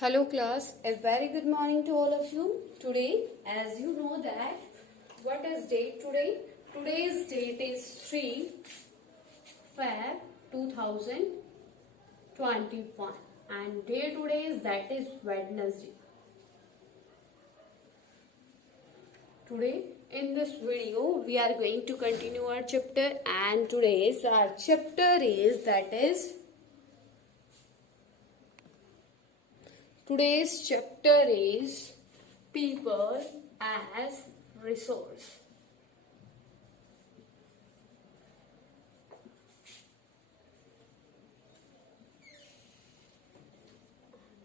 Hello class, a very good morning to all of you. Today, as you know that, what is date today? Today's date is 3 Feb 2021 and day today is that is Wednesday. Today in this video we are going to continue our chapter and today's our chapter is Today's chapter is People as Resource.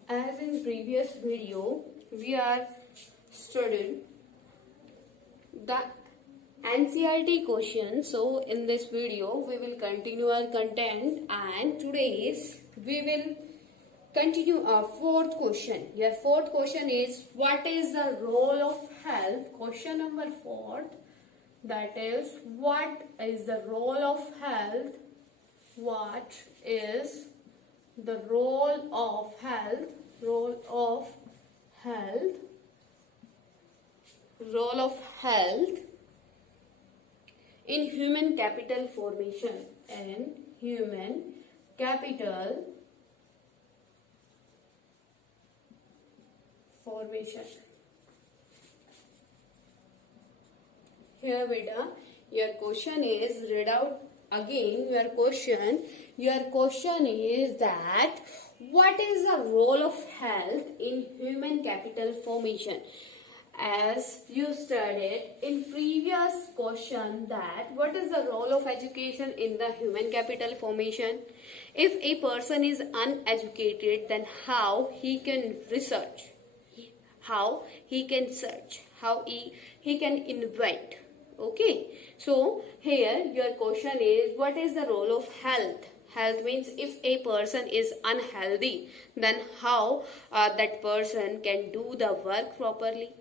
As in previous video, we are studying the NCERT question. So in this video, we will continue our content and today's we will continue our fourth question. Your fourth question is what is the role of health? Question number 4, that is what is the role of health? What is the role of health? Role of health in human capital formation. In human capital formation. Here beta, your question is read out again. Your question is that what is the role of health in human capital formation? As you studied in previous question that what is the role of education in the human capital formation? If a person is uneducated, then how he can research? How he can search, how he can invent. Okay, so here your question is what is the role of health? Health means if a person is unhealthy, then how that person can do the work properly.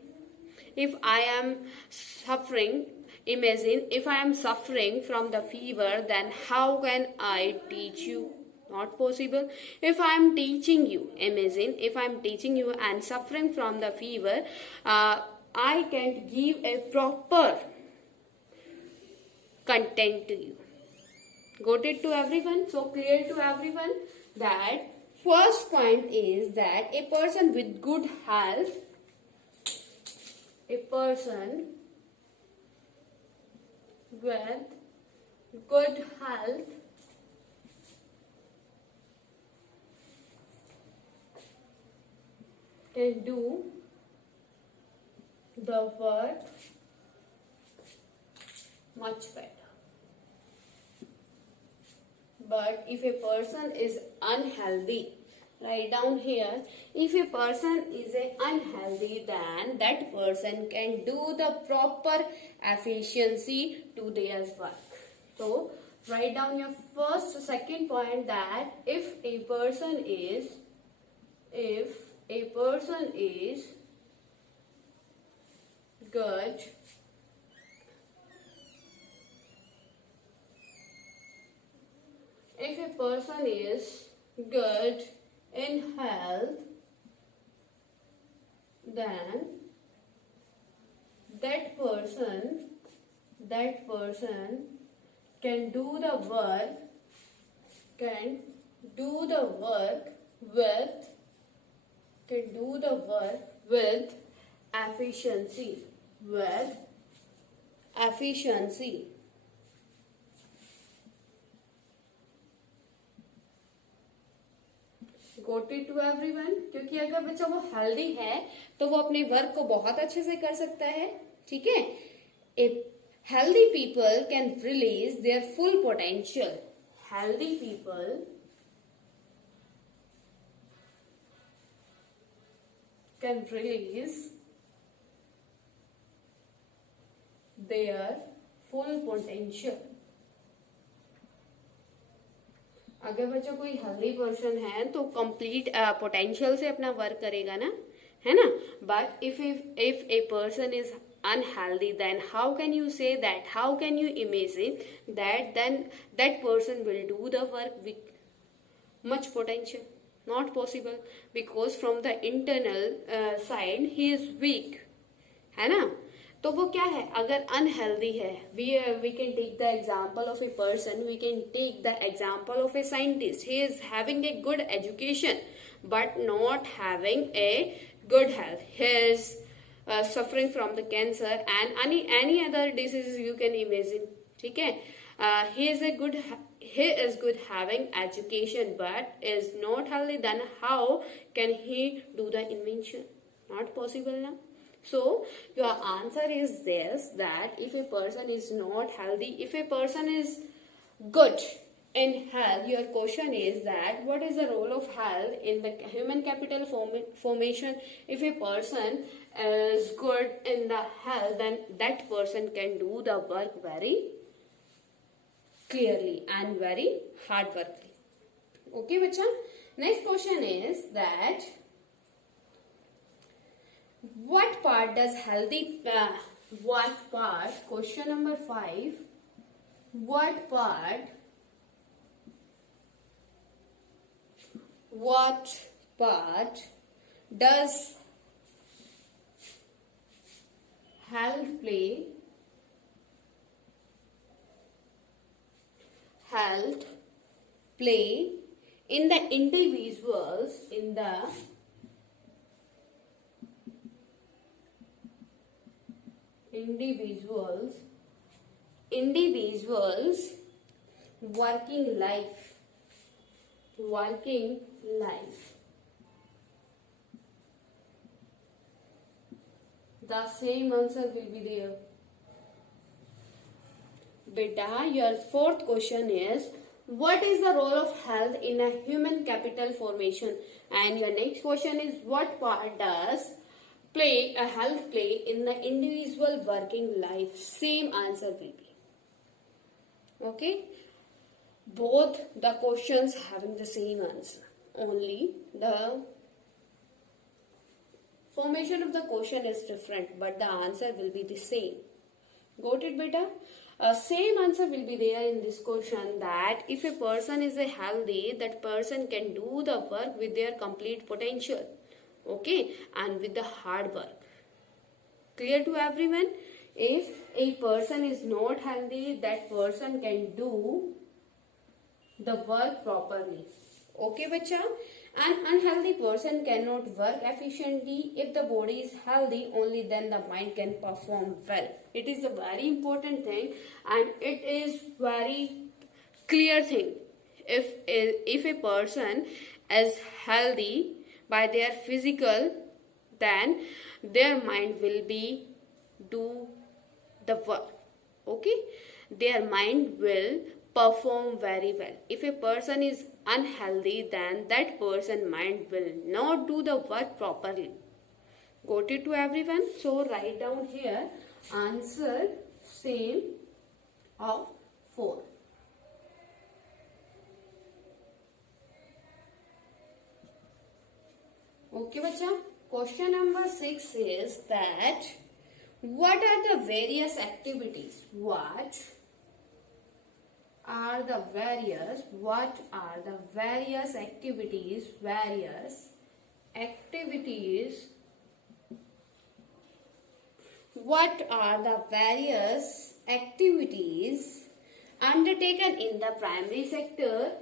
If I am suffering, imagine if I am suffering from the fever, then how can I teach you? Not possible. If I am teaching you, imagine if I am teaching you and suffering from the fever, I can't give a proper content to you. Got it to everyone? So clear to everyone that first point is that a person with good health, a person with good health can do the work much better. But if a person is unhealthy, write down here, if a person is unhealthy, then that person can do the proper efficiency to their work. So write down your second point that if a person is good if a person is good in health, then that person can do the work with efficiency. Got it to everyone? क्योंकि अगर बच्चा वो healthy है तो वो अपने work को बहुत अच्छे से कर सकता है. ठीक है. A healthy people can release their full potential. Healthy people can release their full potential. अगर बच्चा कोई हेल्दी पर्सन है तो कंप्लीट पोटेंशियल से अपना वर्क करेगा ना, है ना. But if a person is unhealthy, then how can you say that? How can you imagine that then that person will do the work with much potential? Not possible, because from the internal side he is weak, है ना. तो वो क्या है, अगर unhealthy है, we can take the example of a person, we can take the example of a scientist. He is having a good education but not having a good health. He is suffering from the cancer and any other diseases you can imagine. ठीक है. He is good having education but is not healthy, then how can he do the invention? Not possible now. So your answer is this, that if a person is not healthy, if a person is good in health, your question is that what is the role of health in the human capital formation? If a person is good in the health, then that person can do the work very clearly and very hard workly. Okay, bacha. Next question is that what part does healthy question number 5, what part does health play in the individuals working life. The same answer will be there. Beta, your fourth question is, what is the role of health in a human capital formation? And your next question is, what part does health play in the individual working life? Same answer will be. Okay? Both the questions having the same answer. Only the formation of the question is different, but the answer will be the same. Got it, beta? Same answer will be there in this question, that if a person is healthy, that person can do the work with their complete potential. Okay? And with the hard work. Clear to everyone? If a person is not healthy, that person can do the work properly. Okay, bacha? An unhealthy person cannot work efficiently. If the body is healthy, only then the mind can perform well. It is a very important thing and it is very clear thing. If a person is healthy by their physical, then their mind will be do the work. Okay? Their mind will perform very well. If a person is unhealthy, then that person mind will not do the work properly. Got it to everyone? So write down here answer same of 4. Okay, bacha. Question number 6 is that what are the various activities? What are the various activities undertaken in the primary sector,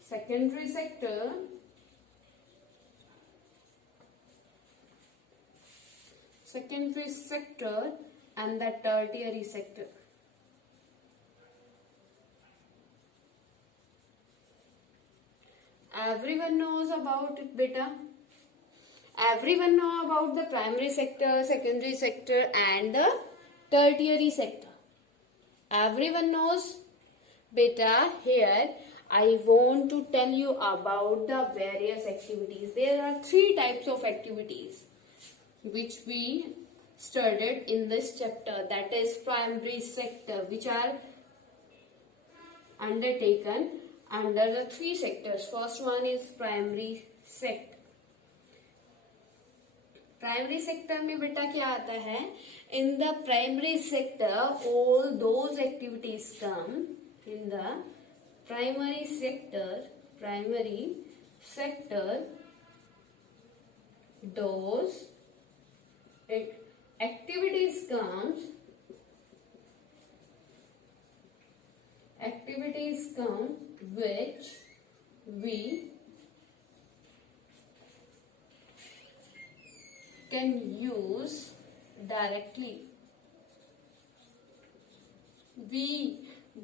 secondary sector and the tertiary sector. Everyone knows about it, beta. Everyone know about the primary sector, secondary sector and the tertiary sector. Everyone knows. Beta, here I want to tell you about the various activities. There are 3 types of activities which we studied in this chapter, that is primary sector, which are undertaken under the 3 sectors. First one is primary sector. Primary sector में बेटा क्या आता है, इन the primary sector all those activities come, in the primary sector those activities come which we can use directly.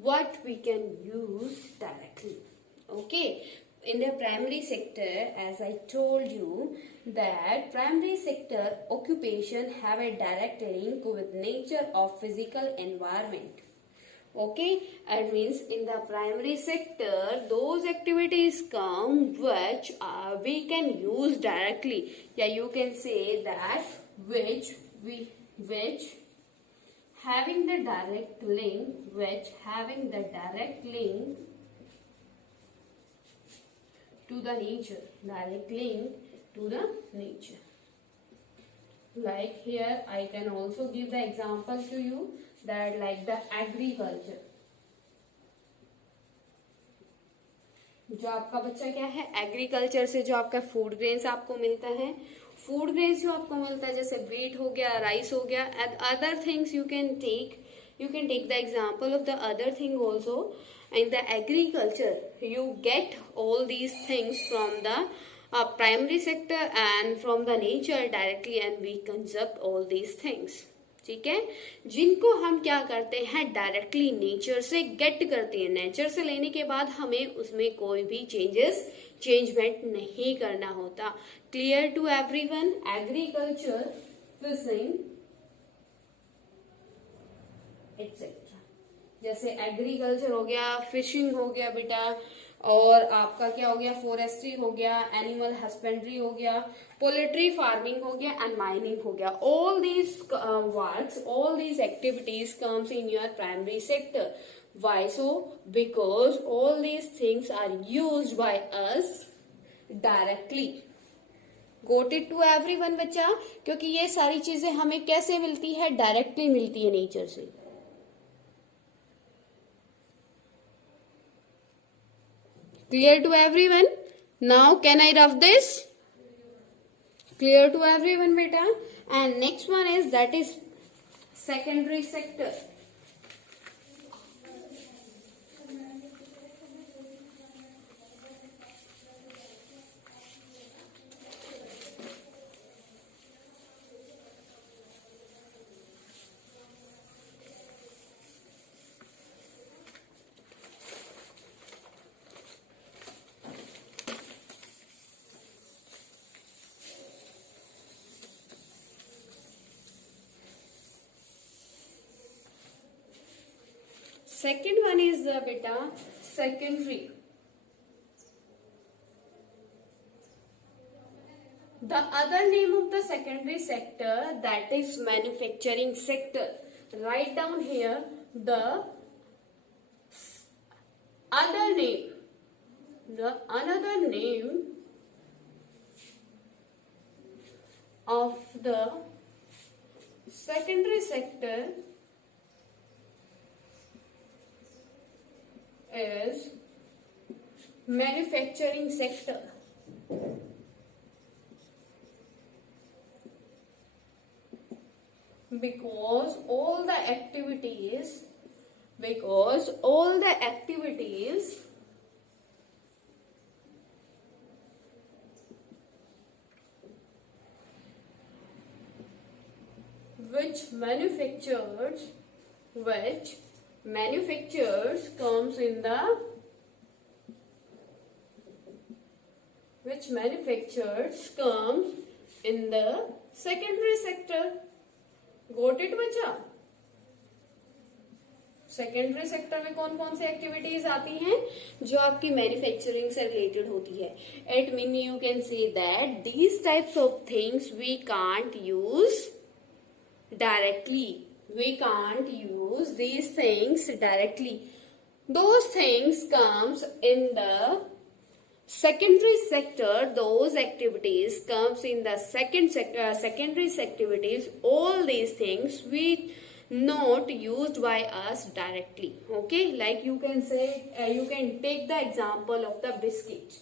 What we can use directly. Okay. In the primary sector, as I told you, that primary sector occupation have a direct link with nature of physical environment. Okay, it means in the primary sector, those activities come which we can use directly. Yeah, you can say that which having the direct link to the nature, like here I can also give the example to you, that like the agriculture, जो आपका बच्चा क्या है, agriculture से जो आपका food grains आपको मिलता है, फूड ग्रेन्स जो आपको मिलता है जैसे व्हीट हो गया, राइस हो गया, and other things you can take the example of the other thing also. In the agriculture, you get all these things from the primary sector and from the nature directly, and we consume all these things. ठीक है, जिनको हम क्या करते हैं, directly nature से gate करते हैं. नेचर से लेने के बाद हमें उसमें कोई भी चेंजमेंट नहीं करना होता. Clear to everyone? Agriculture, fishing etcetera. जैसे एग्रीकल्चर हो गया, फिशिंग हो गया बेटा, और आपका क्या हो गया, फॉरेस्ट्री हो गया, एनिमल हस्बेंड्री हो गया, पोल्ट्री फार्मिंग हो गया, एंड माइनिंग हो गया. All these works, all these activities comes in your primary sector. Why so? Because all these things are used by us directly. Got it to everyone बच्चा? क्योंकि ये सारी चीजें हमें कैसे मिलती है, डायरेक्टली मिलती है नेचर से. Clear to everyone? Now can I rough this? Clear to everyone beta? And next one is, that is secondary sector. Second one is beta secondary. The other name of the secondary sector, that is manufacturing sector. Write down here the other name. The another name of the secondary sector is manufacturing sector. Because all the activities which manufactures comes in the secondary sector. Got it बच्चा? Secondary sector में कौन कौन सी activities आती हैं जो आपकी manufacturing से related होती है. It mean you can say that these types of things we can't use directly. We can't use these things directly. Those things comes in the Secondary sector, those activities comes in the secondary activities. All these things we not used by us directly. Okay, like you can say, you can take the example of the biscuit.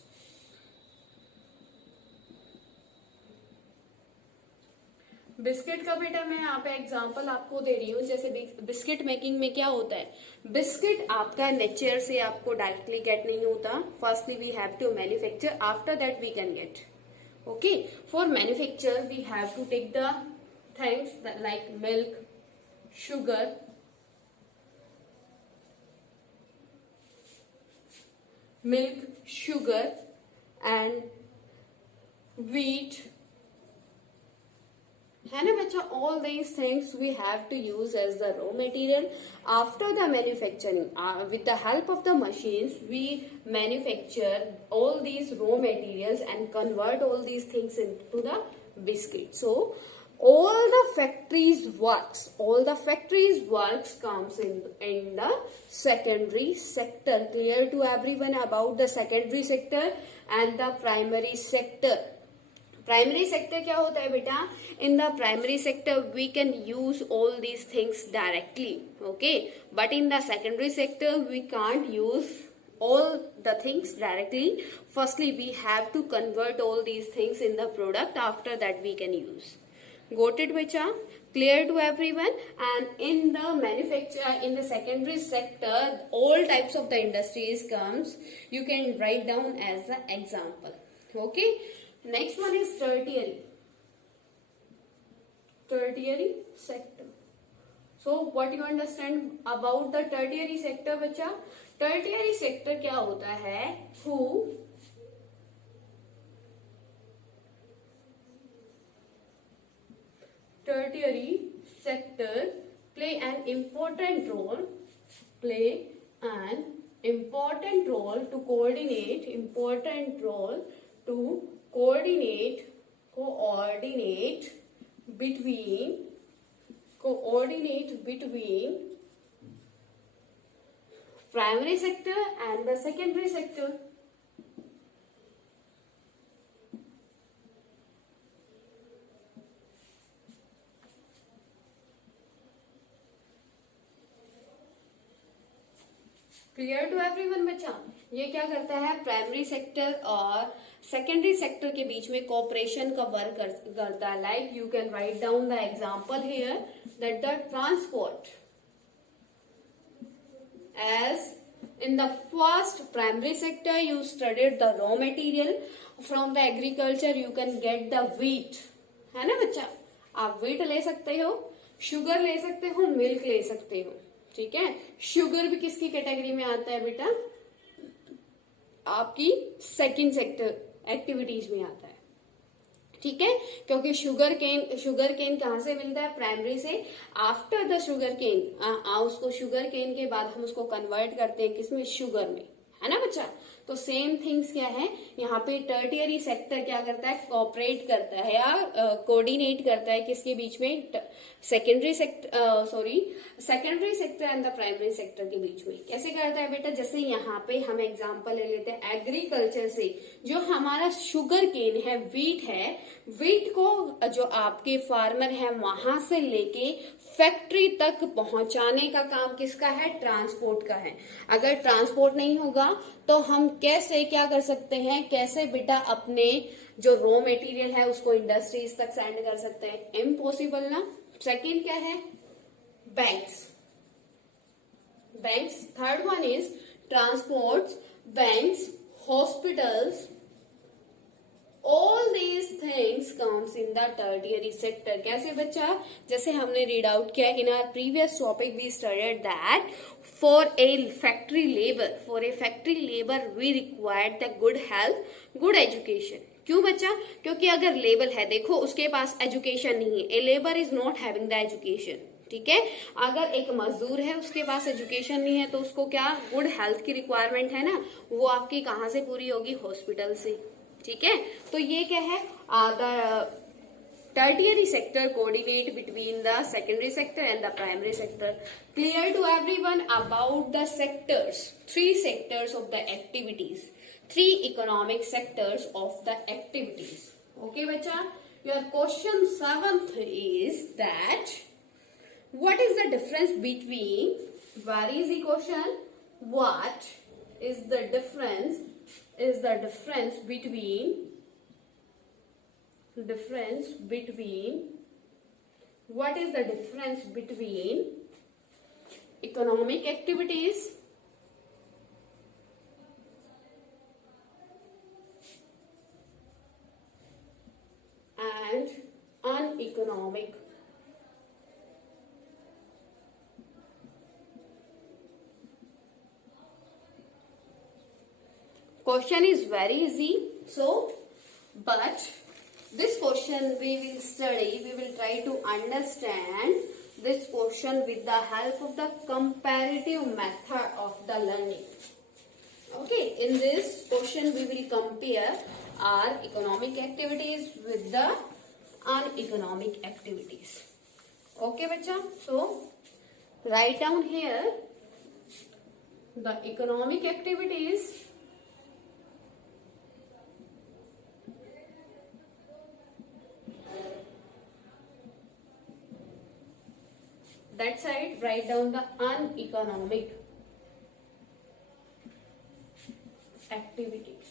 Biscuit का बेटा मैं यहाँ पे example आपको दे रही हूँ. जैसे biscuit making में क्या होता है, बिस्किट आपका नेचर से आपको डायरेक्टली गेट नहीं होता. Firstly we have to manufacture, after that we can get. Okay, for manufacture we have to take the things like milk, sugar, and wheat. है ना बच्चा, all these things we have to use as the raw material. After the manufacturing, with the help of the machines, we manufacture all these raw materials and convert all these things into the biscuit. So all the factories works comes in the secondary sector. Clear to everyone about the secondary sector and the primary sector. Primary sector क्या होता है बेटा, in the primary sector we can use all these things directly. Okay, but in the secondary sector we can't use all the things directly. Firstly we have to convert all these things in the product, after that we can use. Got it becha? Clear to everyone? And in the manufacture, in the secondary sector, all types of the industries comes. You can write down as an example. Okay, next one is tertiary sector. So what you understand about the tertiary sector बच्चा? Tertiary sector क्या होता है? Who tertiary sector play an important role to coordinate between primary sector and the secondary sector. Clear to everyone बच्चा? ये क्या करता है, primary sector और सेकेंडरी सेक्टर के बीच में कोऑपरेशन का वर्क करता है. Like you can write down the example here that the transport, as in the first primary sector you studied the raw material. From the agriculture you can get the wheat. है ना बच्चा, आप wheat ले सकते हो, sugar ले सकते हो, मिल्क ले सकते हो. ठीक है, शुगर भी किसकी कैटेगरी में आता है बेटा, आपकी सेकंड सेक्टर एक्टिविटीज में आता है. ठीक है, क्योंकि शुगर केन कहाँ से मिलता है, प्राइमरी से. आफ्टर द शुगर केन, उसको शुगर केन के बाद हम उसको कन्वर्ट करते हैं किसमें, शुगर में. है ना बच्चा? तो सेम थिंग्स क्या है यहाँ पे, टर्टियरी सेक्टर क्या करता है, कोऑपरेट करता है या कोऑर्डिनेट करता है किसके बीच में, secondary sector and the primary sector के बीच में. कैसे करता है बेटा, जैसे यहाँ पे हम एग्जांपल ले लेते हैं एग्रीकल्चर से. जो हमारा शुगर केन है, वीट है, वीट को जो आपके फार्मर है वहां से लेके फैक्ट्री तक पहुंचाने का काम किसका है, ट्रांसपोर्ट का है. अगर ट्रांसपोर्ट नहीं होगा तो हम कैसे क्या कर सकते हैं, कैसे बेटा अपने जो रॉ मटेरियल है उसको इंडस्ट्रीज तक सेंड कर सकते हैं, इम्पॉसिबल ना. सेकेंड क्या है, banks. Third one is transport, banks, hospitals. All these things comes in the tertiary sector. कैसे बच्चा, जैसे हमने रीड आउट किया in our previous topic we studied that for a factory labor we required the good health, good education. क्यों बच्चा, क्योंकि अगर labour है, देखो उसके पास एजुकेशन नहीं है, a labour is not having the education. ठीक है, अगर एक मजदूर है उसके पास एजुकेशन नहीं है तो उसको क्या, गुड हेल्थ की रिक्वायरमेंट है ना, वो आपकी कहाँ से पूरी होगी, हॉस्पिटल से. ठीक है, तो ये क्या है, the tertiary sector coordinate between the secondary sector and the primary sector. Clear to everyone about the sectors, 3 sectors of the activities. three economic sectors of the activities. Okay bacha, your question 7th is that what is the difference between, where is the question, what is the difference between what is the difference between economic activities and uneconomic. Question is very easy, so but this question we will study, we will try to understand this question with the help of the comparative method of the learning. Okay, in this question we will compare our economic activities with the uneconomic activities. Okay bacha, so write down here the economic activities that side, write down the uneconomic activities.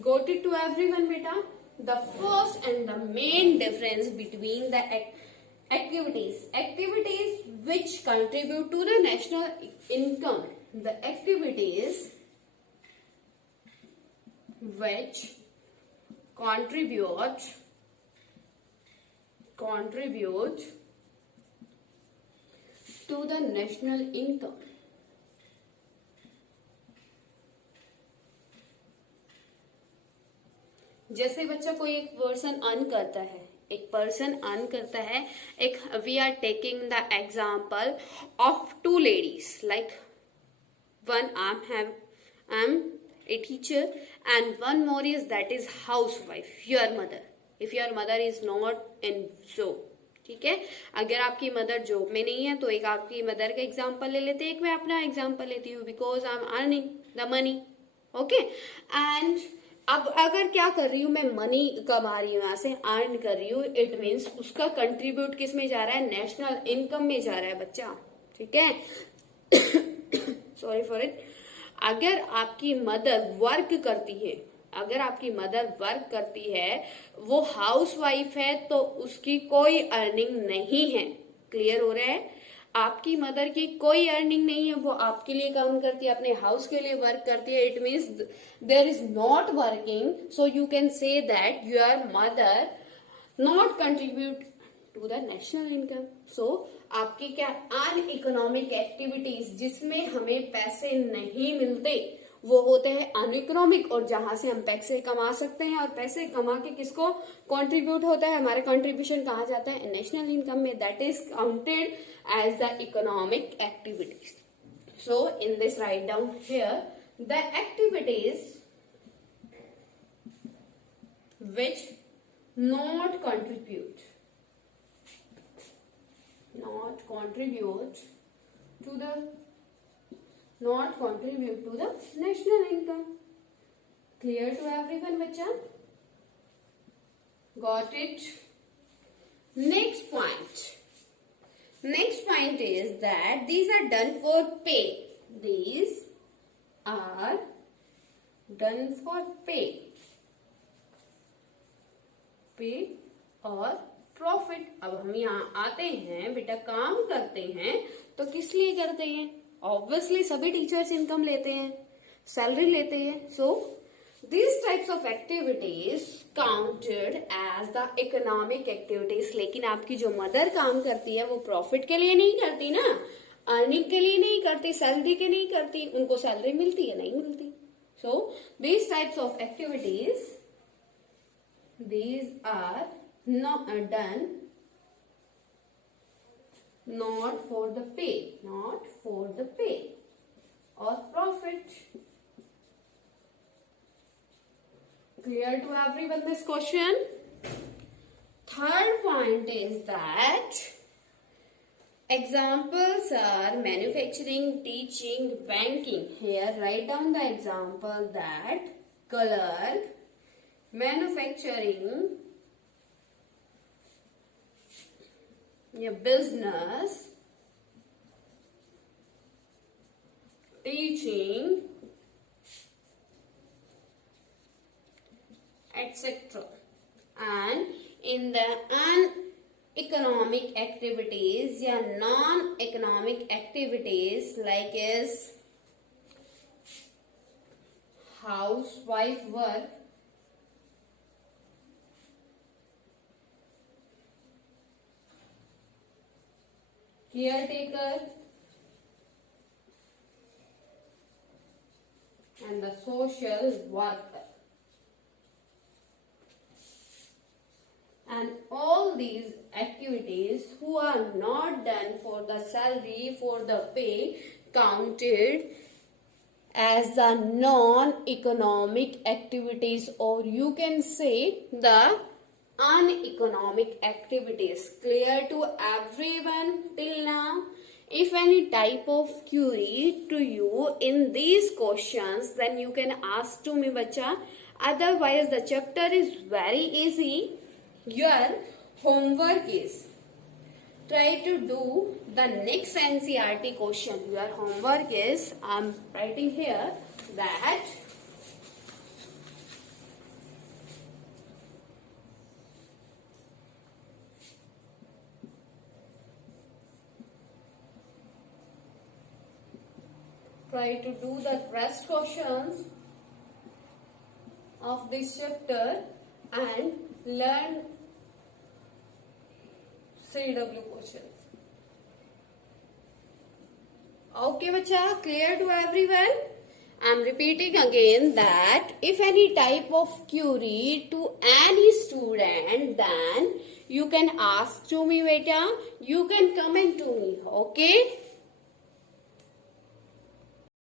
Got it to everyone beta? The first and the main difference between the activities which contribute to the national income, the activities which contribute to the national income. जैसे बच्चा कोई एक person earn करता है, एक we are taking the example of two ladies, like one I am a teacher and one more is that is housewife, your mother, if your mother is not in job. ठीक है, अगर आपकी mother job में नहीं है तो एक आपकी मदर का एग्जाम्पल ले लेते हैं, एक मैं अपना एग्जाम्पल लेती हूँ, because I am earning the money. Okay, and अब अगर क्या कर रही हूं मैं, मनी कमा रही हूं, यहां से अर्न कर रही हूँ, इट मीन्स उसका कंट्रीब्यूट किस में जा रहा है, नेशनल इनकम में जा रहा है बच्चा. ठीक है, सॉरी फॉर इट. अगर आपकी मदर वर्क करती है, वो हाउस वाइफ है, तो उसकी कोई अर्निंग नहीं है. क्लियर हो रहा है? आपकी मदर की कोई अर्निंग नहीं है, वो आपके लिए काम करती है, अपने हाउस के लिए वर्क करती है. It means there is not working, so you can say that your mother not contribute to the national income. So आपकी क्या अनइकोनॉमिक एक्टिविटीज जिसमें हमें पैसे नहीं मिलते वो होते हैं अनइकोनॉमिक, और जहां से हम पैसे कमा सकते हैं, और पैसे कमा के किसको कंट्रीब्यूट होता है, हमारा कंट्रीब्यूशन कहा जाता है नेशनल इनकम में, that is counted as the economic activities. So in this, write down here the activities which not contribute to the national income. Clear to everyone bacha? Got it? Next point is that these are done for pay. These are done for pay और profit. अब हम यहाँ आते हैं बेटा, काम करते हैं तो किस लिए करते हैं? ऑब्वियसली सभी टीचर्स इनकम लेते हैं, सैलरी लेते हैं. सो these types of activities counted as the economic activities. लेकिन आपकी जो मदर काम करती है वो प्रॉफिट के लिए नहीं करती ना, अर्निंग के लिए नहीं करती, सैलरी के नहीं करती. उनको सैलरी मिलती है, नहीं मिलती. So these types of activities, these are not done not for the pay or profit. Clear to everyone this question? Third point is that Examples are manufacturing, teaching, banking. Here write down the example that clerk, manufacturing, a business, teaching, etc. And in the uneconomic activities या non-economic activities like is housewife work, caretaker, and the social worker. And all these activities who are not done for the salary, for the pay, counted as the non-economic activities, or you can say the uneconomic activities. Clear to everyone till now? If any type of query to you in these questions, then you can ask to me, bacha. Otherwise, the chapter is very easy. Your homework is try to do the next NCERT question. Your homework is, I am writing here that try to do the rest questions of this chapter and learn CW questions. Okay, bacha, clear to everyone? I am repeating again that if any type of query to any student, then you can ask to me, beta. You can comment to me. Okay.